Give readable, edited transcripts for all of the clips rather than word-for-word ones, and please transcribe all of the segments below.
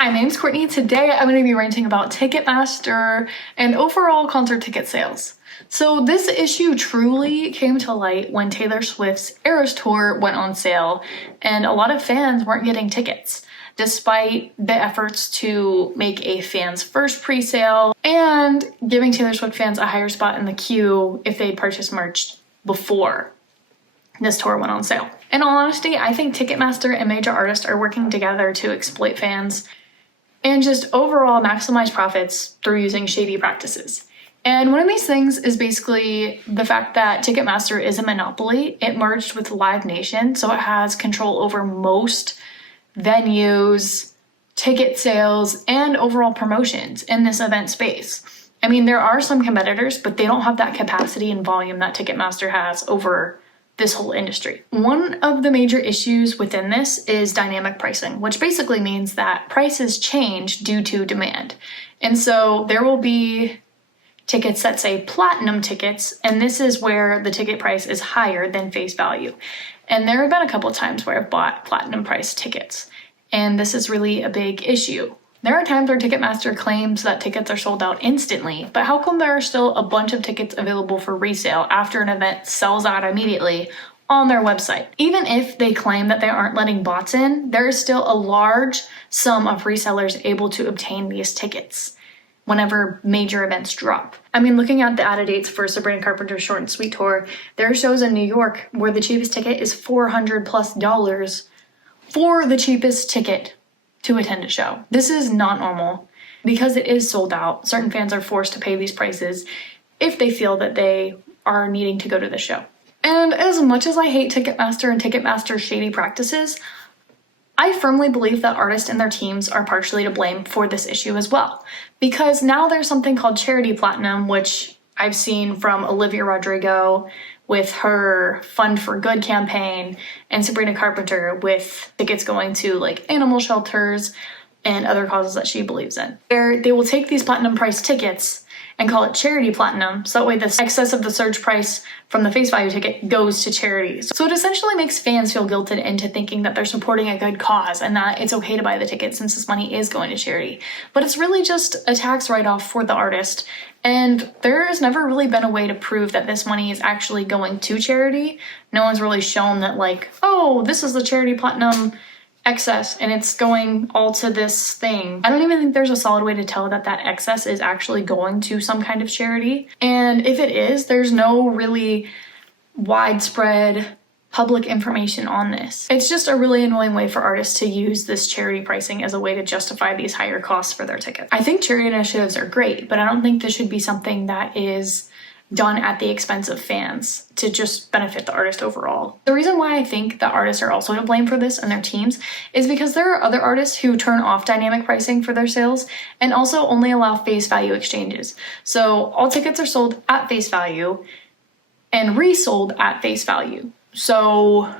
Hi, my name's Courtney. Today I'm going to be ranting about Ticketmaster and overall concert ticket sales. So this issue truly came to light when Taylor Swift's Eras Tour went on sale, and a lot of fans weren't getting tickets, despite the efforts to make a fans first pre-sale and giving Taylor Swift fans a higher spot in the queue if they'd purchased merch before this tour went on sale. In all honesty, I think Ticketmaster and major artists are working together to exploit fans and just overall maximize profits through using shady practices. And one of these things is basically the fact that Ticketmaster is a monopoly. It merged with Live Nation, so it has control over most venues, ticket sales, and overall promotions in this event space. I mean, there are some competitors, but they don't have that capacity and volume that Ticketmaster has over this whole industry. One of the major issues within this is dynamic pricing, which basically means that prices change due to demand. And so there will be tickets that say platinum tickets, and this is where the ticket price is higher than face value. And there have been a couple times where I've bought platinum price tickets, and this is really a big issue. There are times where Ticketmaster claims that tickets are sold out instantly, but how come there are still a bunch of tickets available for resale after an event sells out immediately on their website? Even if they claim that they aren't letting bots in, there is still a large sum of resellers able to obtain these tickets whenever major events drop. I mean, looking at the added dates for Sabrina Carpenter's Short and Sweet Tour, there are shows in New York where the cheapest ticket is $400+ for the cheapest ticket to attend a show. This is not normal. Because it is sold out, certain fans are forced to pay these prices if they feel that they are needing to go to the show. And as much as I hate Ticketmaster and Ticketmaster's shady practices, I firmly believe that artists and their teams are partially to blame for this issue as well. Because now there's something called Charity Platinum, which I've seen from Olivia Rodrigo with her Fund for Good campaign, and Sabrina Carpenter with tickets going to like animal shelters and other causes that she believes in. Where they will take these platinum price tickets and call it charity platinum, so that way the excess of the surge price from the face value ticket goes to charities. So it essentially makes fans feel guilted into thinking that they're supporting a good cause and that it's okay to buy the ticket since this money is going to charity. But it's really just a tax write-off for the artist, and there has never really been a way to prove that this money is actually going to charity. No one's really shown that, like, oh, this is the charity platinum excess and it's going all to this thing. I don't even think there's a solid way to tell that that excess is actually going to some kind of charity. And if it is, there's no really widespread public information on this. It's just a really annoying way for artists to use this charity pricing as a way to justify these higher costs for their tickets. I think charity initiatives are great, but I don't think this should be something that is done at the expense of fans to just benefit the artist overall. The reason why I think that artists are also to blame for this and their teams is because there are other artists who turn off dynamic pricing for their sales and also only allow face value exchanges. So all tickets are sold at face value and resold at face value. So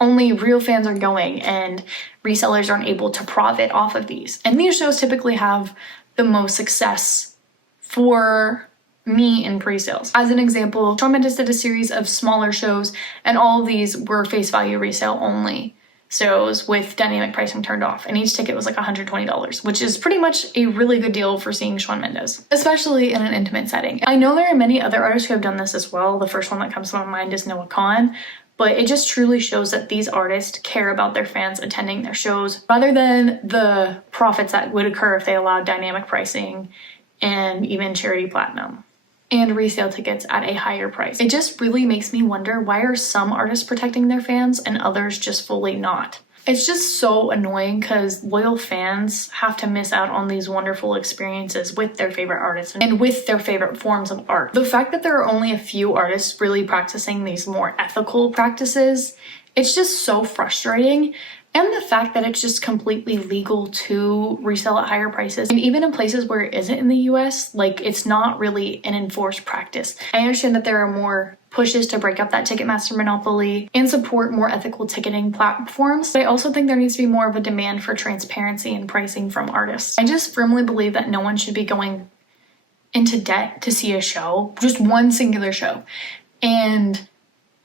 only real fans are going and resellers aren't able to profit off of these. And these shows typically have the most success for me in pre-sales. As an example, Shawn Mendes did a series of smaller shows and all of these were face value resale only shows with dynamic pricing turned off, and each ticket was like $120, which is pretty much a really good deal for seeing Shawn Mendes, especially in an intimate setting. I know there are many other artists who have done this as well. The first one that comes to my mind is Noah Kahan, but it just truly shows that these artists care about their fans attending their shows rather than the profits that would occur if they allowed dynamic pricing and even charity platinum and resale tickets at a higher price. It just really makes me wonder, why are some artists protecting their fans and others just fully not? It's just so annoying because loyal fans have to miss out on these wonderful experiences with their favorite artists and with their favorite forms of art. The fact that there are only a few artists really practicing these more ethical practices, it's just so frustrating. And the fact that it's just completely legal to resell at higher prices. And even in places where it isn't in the US, like, it's not really an enforced practice. I understand that there are more pushes to break up that Ticketmaster monopoly and support more ethical ticketing platforms, but I also think there needs to be more of a demand for transparency and pricing from artists. I just firmly believe that no one should be going into debt to see a show, just one singular show. And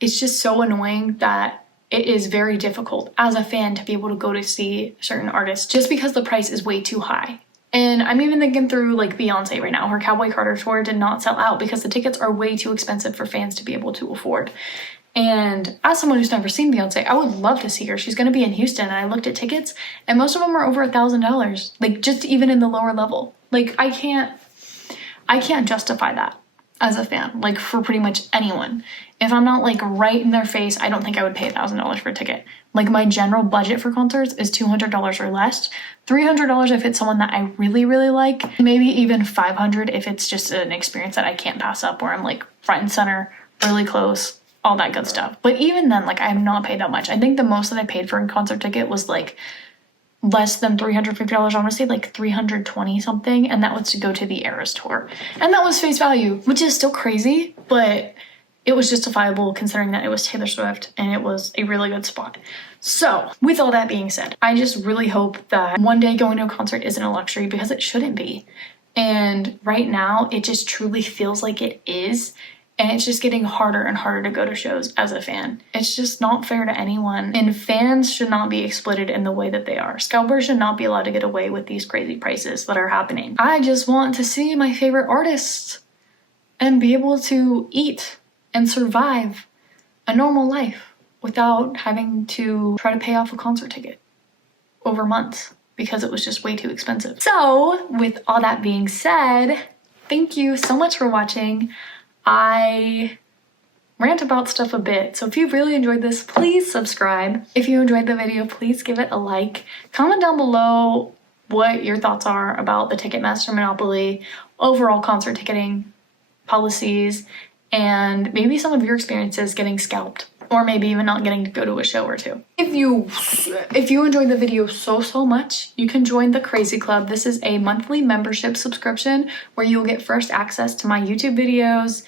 it's just so annoying that it is very difficult as a fan to be able to go to see certain artists just because the price is way too high. And I'm even thinking through like Beyonce right now. Her Cowboy Carter tour did not sell out because the tickets are way too expensive for fans to be able to afford. And as someone who's never seen Beyonce, I would love to see her. She's going to be in Houston, and I looked at tickets and most of them are over $1,000, like just even in the lower level. Like I can't justify that as a fan, like for pretty much anyone. If I'm not like right in their face, I don't think I would pay $1,000 for a ticket. Like my general budget for concerts is $200 or less, $300 if it's someone that I really, really like, maybe even $500 if it's just an experience that I can't pass up where I'm like front and center, really close, all that good stuff. But even then, like I have not paid that much. I think the most that I paid for a concert ticket was like less than $350. I want to say like 320 something, and that was to go to the Eras tour. And that was face value, which is still crazy, but it was justifiable considering that it was Taylor Swift and it was a really good spot. So with all that being said, I just really hope that one day going to a concert isn't a luxury, because it shouldn't be. And right now it just truly feels like it is. And it's just getting harder and harder to go to shows as a fan. It's just not fair to anyone. And fans should not be exploited in the way that they are. Scalpers should not be allowed to get away with these crazy prices that are happening. I just want to see my favorite artists and be able to eat and survive a normal life without having to try to pay off a concert ticket over months because it was just way too expensive. So with all that being said, thank you so much for watching. I rant about stuff a bit, so if you really enjoyed this, please subscribe. If you enjoyed the video, please give it a like. Comment down below what your thoughts are about the Ticketmaster monopoly, overall concert ticketing policies, and maybe some of your experiences getting scalped, or maybe even not getting to go to a show or two. If you enjoyed the video so much, you can join the Crazy Club. This is a monthly membership subscription where you'll get first access to my YouTube videos,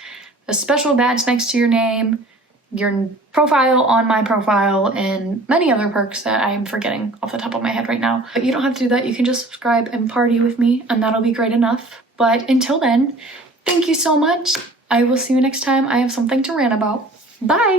a special badge next to your name, your profile on my profile, and many other perks that I'm forgetting off the top of my head right now. But you don't have to do that. You can just subscribe and party with me, and that'll be great enough. But until then, thank you so much. I will see you next time I have something to rant about. Bye!